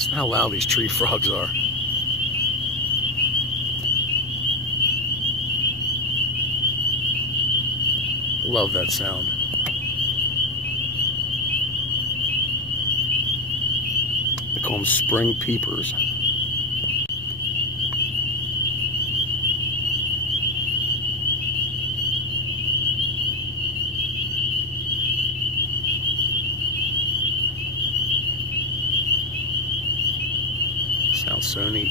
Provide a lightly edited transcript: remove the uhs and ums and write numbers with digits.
Listen how loud these tree frogs are. Love that sound. They call them spring peepers. Sounds so neat.